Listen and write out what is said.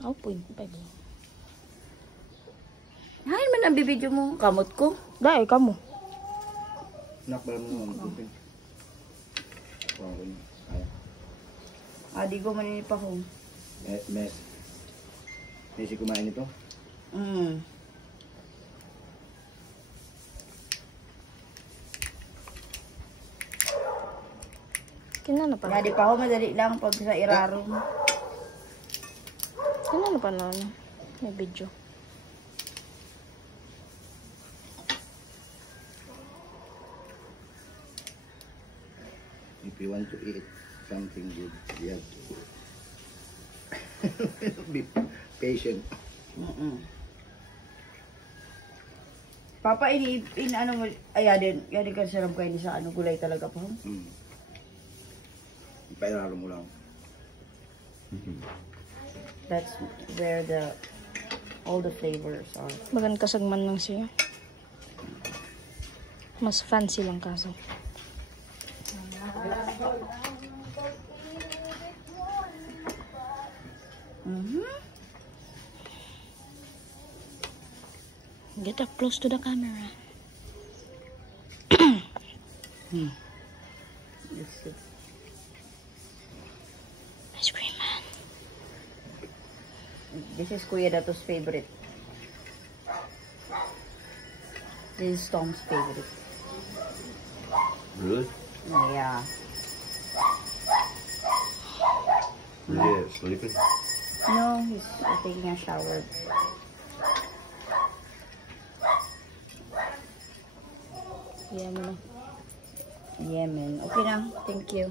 Oh, 0.5 lang. Hain man ang bibidyo mo. Kamot ko. Dahil kamo. Nakbal mo naman putin. Di ko maninipa ko. Messi kumain ito? Kinana pa. Di pa ako madali lang pag sa irarong. Kinana pa na may video. If you want to eat something good, you have to be patient. Papa, ano mo, yadin ka sarap kayo sa ano, gulay talaga pa. Ipairaro mo lang. That's where all the flavors are. Bagan kasagman lang siya. Mas fancy lang kaso. Get up close to the camera. Let's see. Ice cream man. This is Kuya Dato's favorite. This is Tom's favorite. Really? Yeah. Really? Sleeping? No, he's taking a shower. Yeah, mo na. Yeah, man. Okay na. Thank you.